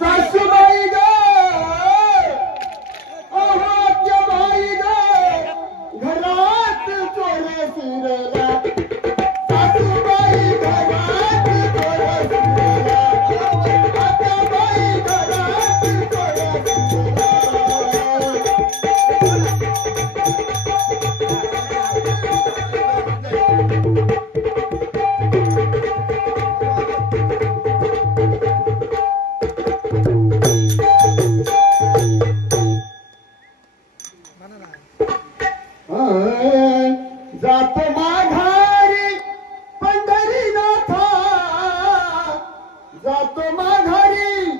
सासूबाई ग भाई ग घरात चोर शिरला सासूबाई घरात चोर शिरला आत्याबाई घरात चोर जातो माघारी पंढरीनाथा जातो माघारी